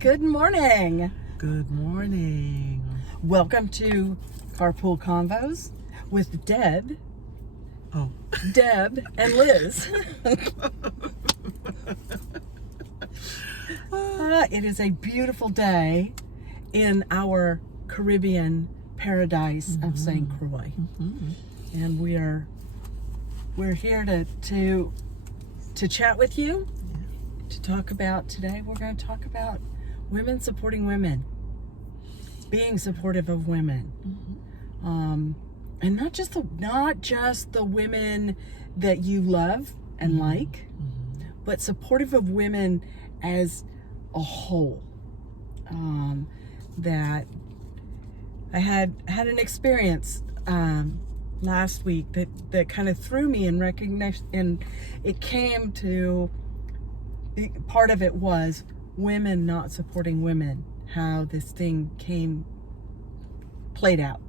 Good morning. Good morning. Welcome to Carpool Convos with Deb, Oh. and Liz. It is a beautiful day in our Caribbean paradise of St. Croix, and we're here to chat with you. To talk about today, we're going to talk about women supporting women, being supportive of women, and not just the women that you love and like, but supportive of women as a whole. That I had an experience last week that kind of threw me in recognition, and it came to. Part of it was women not supporting women, how this thing played out.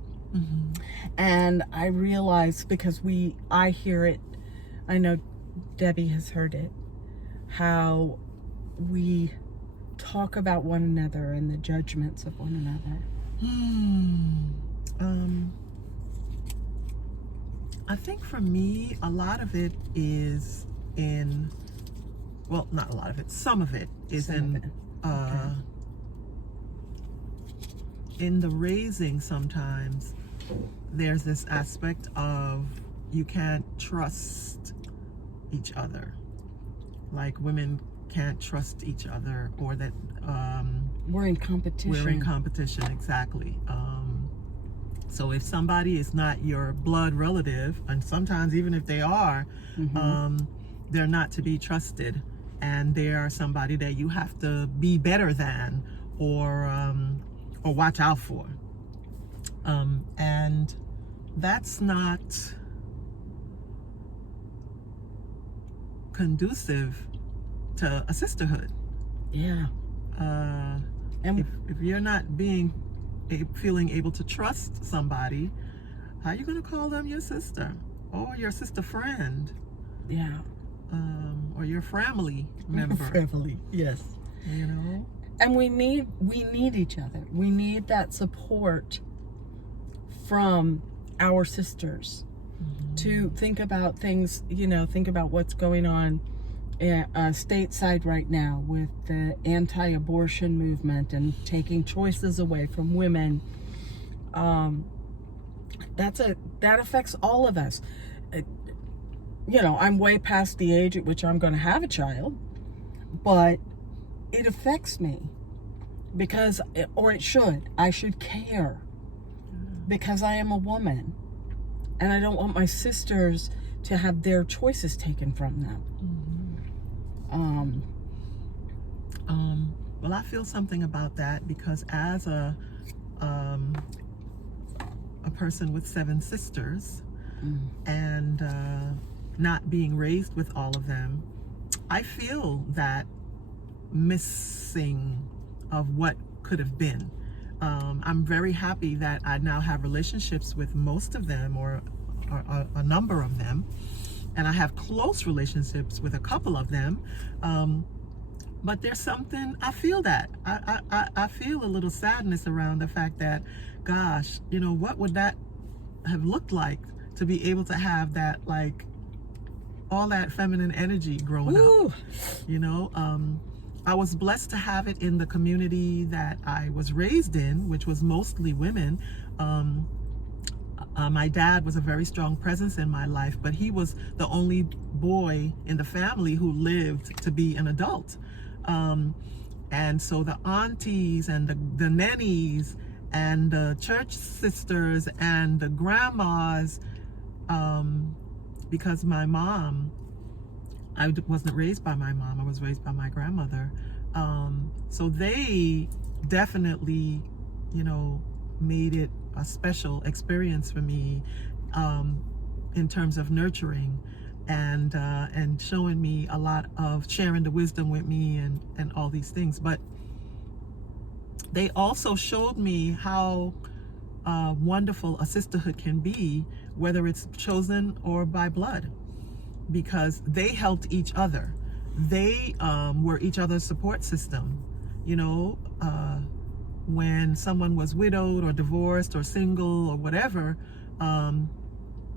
And I realized, because I hear it, I know Debbie has heard it, how we talk about one another and the judgments of one another. I think for me, a lot of it is not a lot of it, some of it is in the raising. Sometimes there's this aspect of you can't trust each other. Like women can't trust each other, or that we're in competition. Exactly. So if somebody is not your blood relative, and sometimes even if they are, they're not to be trusted, and they are somebody that you have to be better than or watch out for. And that's not conducive to a sisterhood. Yeah. And if you're not feeling able to trust somebody, how are you going to call them your sister or your sister friend? Yeah. Or your family member. Family, yes. You know? And we need each other. We need that support from our sisters to think about things, think about what's going on stateside right now with the anti-abortion movement and taking choices away from women. That affects all of us. I'm way past the age at which I'm going to have a child, but it affects me I should care, because I am a woman, and I don't want my sisters to have their choices taken from them. Well, I feel something about that, because as a person with 7 sisters, and not being raised with all of them, I feel that missing of what could have been. I'm very happy that I now have relationships with most of them, or a number of them, and I have close relationships with a couple of them. But there's something, I feel that. I feel a little sadness around the fact that, gosh, what would that have looked like to be able to have that, like, all that feminine energy growing up. I was blessed to have it in the community that I was raised in, which was mostly women. My dad was a very strong presence in my life, but he was the only boy in the family who lived to be an adult. And so the aunties and the nannies and the church sisters and the grandmas, because my mom, I wasn't raised by my mom, I was raised by my grandmother. So they definitely, made it a special experience for me, in terms of nurturing and showing me a lot of, sharing the wisdom with me and all these things. But they also showed me how wonderful a sisterhood can be, whether it's chosen or by blood, because they helped each other. They were each other's support system. you know, when someone was widowed or divorced or single or whatever,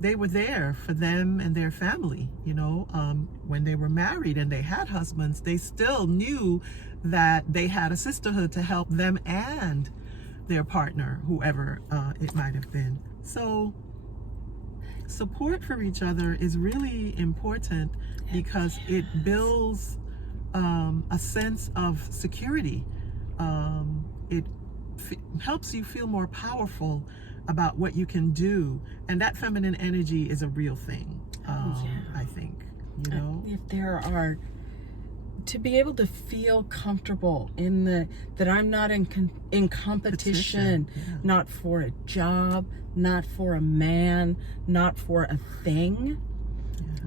they were there for them and their family. You know, when they were married and they had husbands, they still knew that they had a sisterhood to help them and their partner, whoever it might have been. So support for each other is really important because it builds a sense of security. It helps you feel more powerful about what you can do, and that feminine energy is a real thing. I think, you know, if there are, to be able to feel comfortable in that I'm not in competition, yeah. not for a job, not for a man, not for a thing,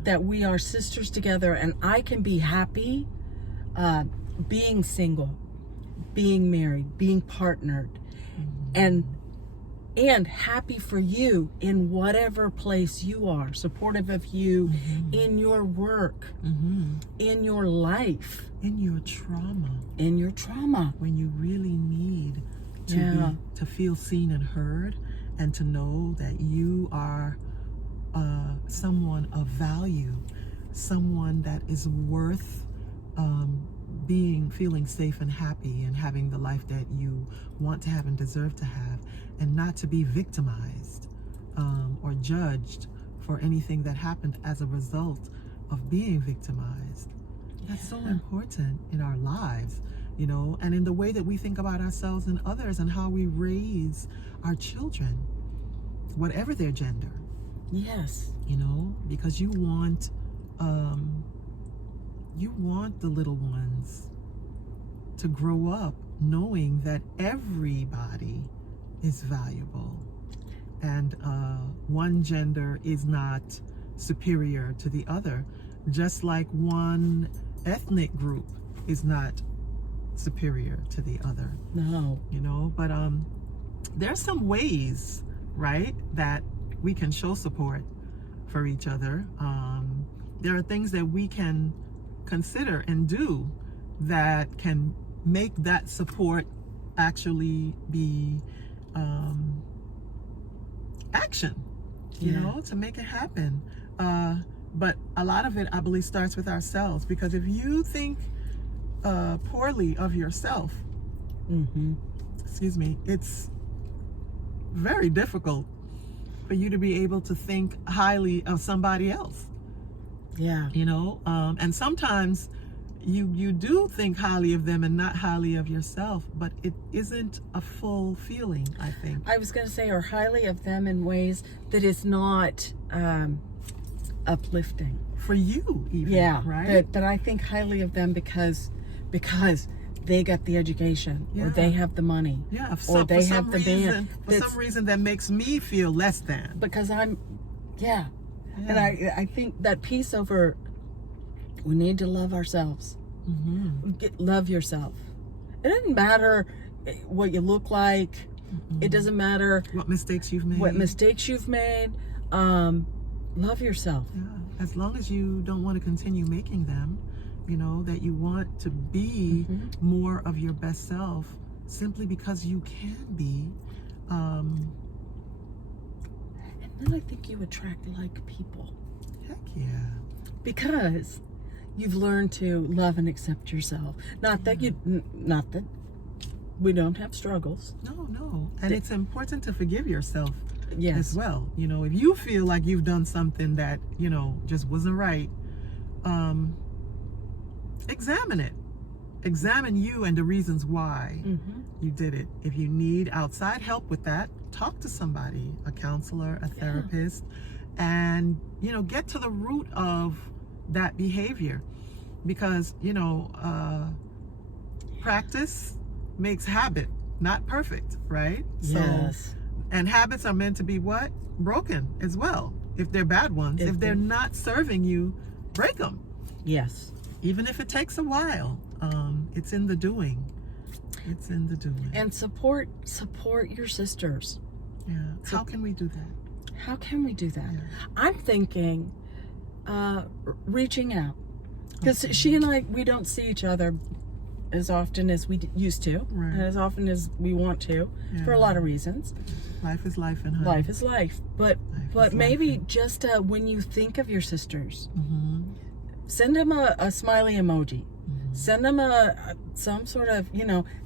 that we are sisters together, and I can be happy being single, being married, being partnered, and happy for you in whatever place you are, supportive of you in your work, in your life, in your trauma, when you really need to feel seen and heard, and to know that you are someone of value, someone that is worth feeling safe and happy and having the life that you want to have and deserve to have, and not to be victimized or judged for anything that happened as a result of being victimized. That's so important in our lives, you know, and in the way that we think about ourselves and others, and how we raise our children, whatever their gender. Yes. You know, because you want the little ones to grow up knowing that everybody is valuable, and one gender is not superior to the other, just like one ethnic group is not superior to the other. No. You know, but there's some ways, right, that we can show support for each other. There are things that we can consider and do that can make that support actually be action, you know, to make it happen. But a lot of it, I believe, starts with ourselves, because if you think poorly of yourself, it's very difficult for you to be able to think highly of somebody else. Yeah. You know, and sometimes you do think highly of them and not highly of yourself, but it isn't a full feeling, I think. I was going to say, or highly of them in ways that is not uplifting. For you, even, right? That I think highly of them because they got the education, or they have the money, or they have the band. For some reason that makes me feel less than. Because I'm, and I think that piece over, we need to love ourselves. Love yourself. It doesn't matter what you look like. It doesn't matter what mistakes you've made. Love yourself. Yeah. As long as you don't want to continue making them, you know, that you want to be more of your best self, simply because you can be. And then I think you attract like people. Heck yeah. Because you've learned to love and accept yourself. Not that we don't have struggles. No. And it's important to forgive yourself yes. as well. You know, if you feel like you've done something that, you know, just wasn't right, examine it. Examine you and the reasons why you did it. If you need outside help with that, talk to somebody, a counselor, a therapist, and, you know, get to the root of that behavior. Because, you know, practice makes habit, not perfect, right? Yes. So, and habits are meant to be what? Broken as well, if they're bad ones. If they're not serving you, break them. Yes. Even if it takes a while. It's in the doing. It's in the doing. And support your sisters. Yeah. How can we do that? How can we do that? Yeah. I'm thinking reaching out. Because she and I, we don't see each other as often as we used to, Right. and as often as we want to, for a lot of reasons. Life is life, and Life is life. But Life is maybe life. just when you think of your sisters, Mm-hmm. send them a smiley emoji. Mm-hmm. Send them some sort of,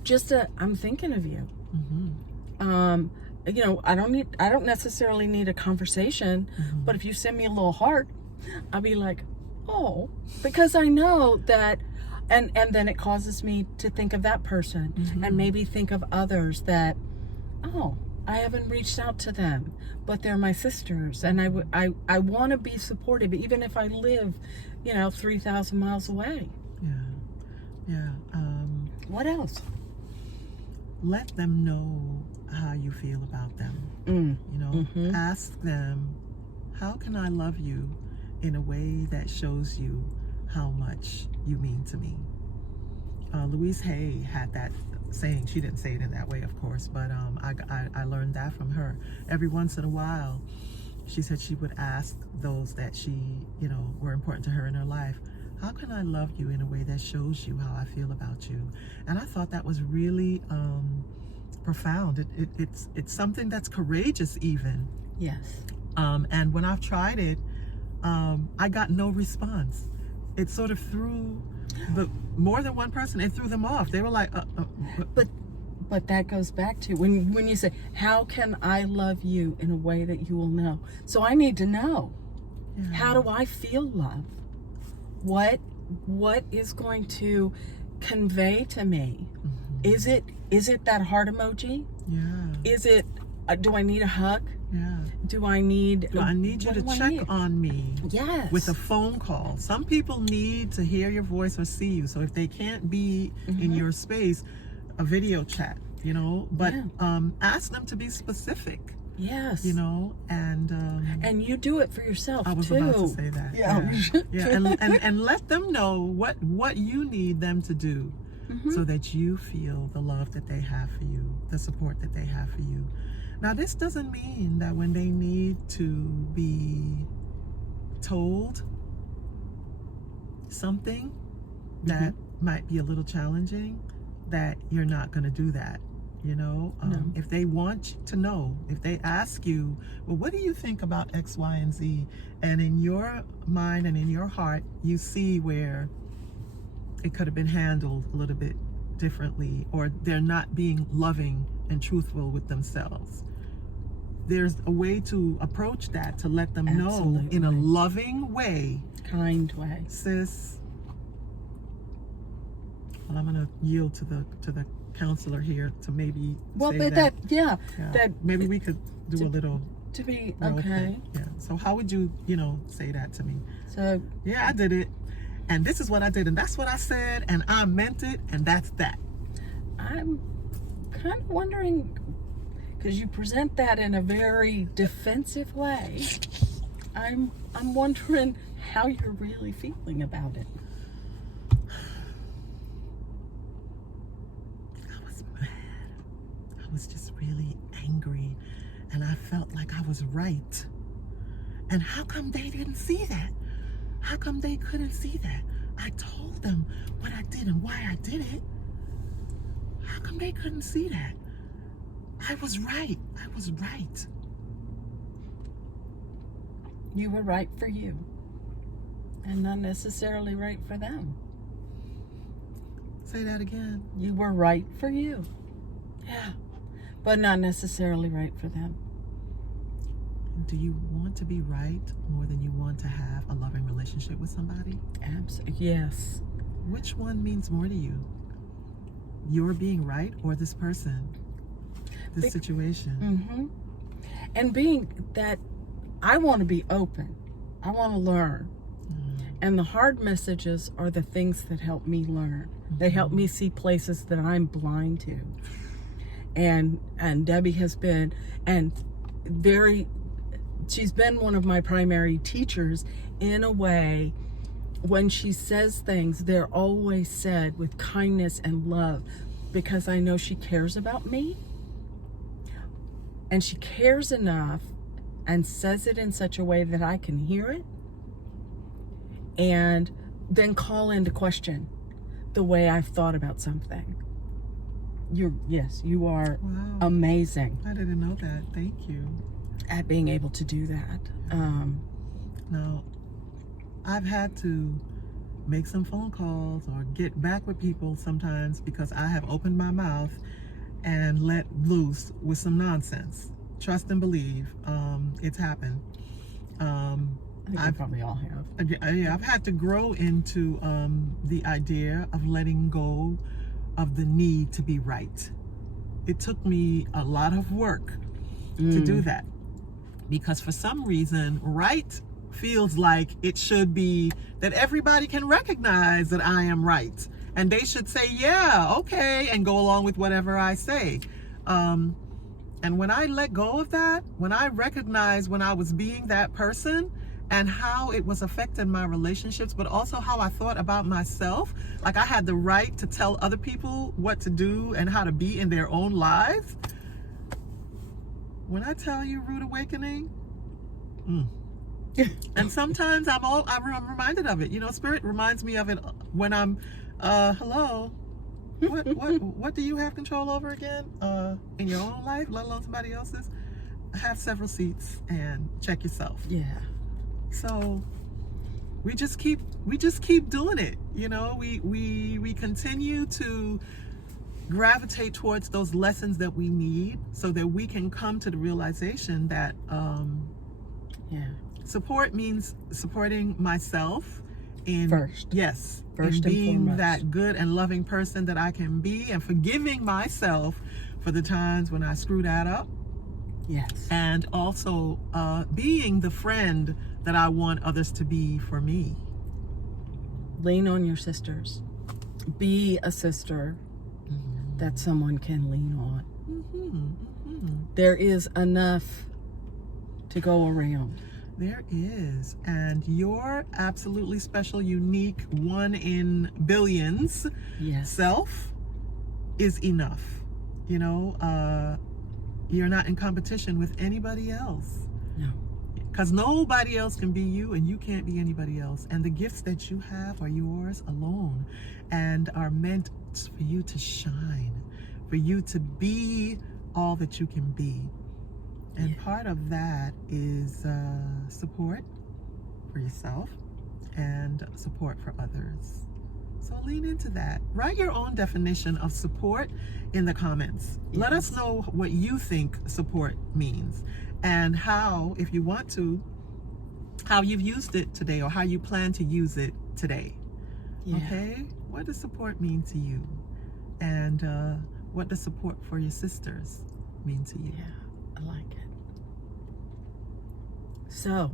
just I'm thinking of you. Mm-hmm. I don't necessarily need a conversation, but if you send me a little heart, I'll be like, oh, because I know that, and then it causes me to think of that person, and maybe think of others that, oh, I haven't reached out to them, but they're my sisters, and I want to be supportive, even if I live, 3,000 miles away. Yeah. What else? Let them know how you feel about them. Ask them, how can I love you in a way that shows you how much you mean to me? Louise Hay had that saying. She didn't say it in that way, of course, but I learned that from her. Every once in a while, she said she would ask those that she, were important to her in her life, how can I love you in a way that shows you how I feel about you? And I thought that was really profound. It's something that's courageous even. Yes. And when I've tried it, I got no response. It sort of threw more than one person. It threw them off. They were like, But that goes back to when you say, how can I love you in a way that you will know? So I need to know. Yeah. How do I feel love? What is going to convey to me? Is it that heart emoji? Yeah. Is it, do I need a hug? Yeah. Do I need you to check on me? Yes. With a phone call. Some people need to hear your voice or see you. So if they can't be in your space, a video chat, but ask them to be specific. Yes. And you do it for yourself I was too. about to say that. Yeah. And let them know what you need them to do so that you feel the love that they have for you, the support that they have for you. Now, this doesn't mean that when they need to be told something that might be a little challenging, that you're not going to do that. No. If they want to know, if they ask you, well, what do you think about X, Y, and Z? And in your mind and in your heart, you see where it could have been handled a little bit differently, or they're not being loving and truthful with themselves. There's a way to approach that, to let them know in a loving way, kind way. Sis, well, I'm going to yield to the counselor here to maybe say that. That maybe we could do a little to be role okay. play. Yeah. So how would you, say that to me? So yeah, I did it, and this is what I did, and that's what I said, and I meant it, and that's that. I'm kind of wondering, because you present that in a very defensive way. I'm wondering how you're really feeling about it. I was mad. I was just really angry, and I felt like I was right. And how come they didn't see that? How come they couldn't see that? I told them what I did and why I did it. How come they couldn't see that? I was right. I was right. You were right for you, and not necessarily right for them. Say that again. You were right for you. Yeah. But not necessarily right for them. Do you want to be right more than you want to have a loving relationship with somebody? Absolutely. Yes. Which one means more to you? Your being right, or this person? This situation? And being that I want to be open. I want to learn. And the hard messages are the things that help me learn. They help me see places that I'm blind to. And Debbie has been, she's been one of my primary teachers in a way. When she says things, they're always said with kindness and love, because I know she cares about me. And she cares enough and says it in such a way that I can hear it and then call into question the way I've thought about something. You are Wow. amazing I didn't know that. Thank you. at being able to do that. Now, I've had to make some phone calls or get back with people sometimes because I have opened my mouth and let loose with some nonsense. Trust and believe. It's happened. I think we probably all have. I've had to grow into the idea of letting go of the need to be right. It took me a lot of work to do that, because for some reason, right feels like it should be that everybody can recognize that I am right, and they should say, yeah, okay, and go along with whatever I say. And when I let go of that, when I recognized when I was being that person and how it was affecting my relationships, but also how I thought about myself, like I had the right to tell other people what to do and how to be in their own lives. When I tell you, rude awakening, and sometimes I'm reminded of it. You know, Spirit reminds me of it when I'm, hello, what do you have control over again in your own life, let alone somebody else's? Have several seats and check yourself. Yeah. So we just keep doing it. You know, we continue to gravitate towards those lessons that we need so that we can come to the realization that support means supporting myself in First in being and foremost. that good and loving person that I can be, and forgiving myself for the times when I screw that up. Yes. And also being the friend that I want others to be for me. Lean on your sisters. Be a sister that someone can lean on. There is enough to go around. There is. And your absolutely special, unique, one in billions self is enough. You know, you're not in competition with anybody else. No. Because nobody else can be you, and you can't be anybody else. And the gifts that you have are yours alone and are meant for you to shine, for you to be all that you can be. And part of that is support for yourself and support for others. So lean into that. Write your own definition of support in the comments. Let us know what you think support means, and how, if you want to, how you've used it today or how you plan to use it today. Okay? What does support mean to you? And what does support for your sisters mean to you? Yeah, I like it. So,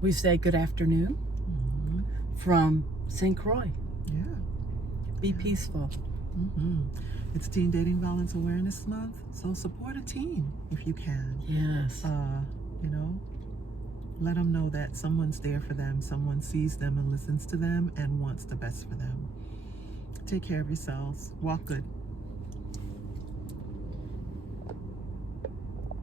we say good afternoon from St. Croix. Yeah. Be peaceful. It's Teen Dating Violence Awareness Month, so support a teen if you can. Yes. You know, let them know that someone's there for them, someone sees them and listens to them and wants the best for them. Take care of yourselves. Walk good.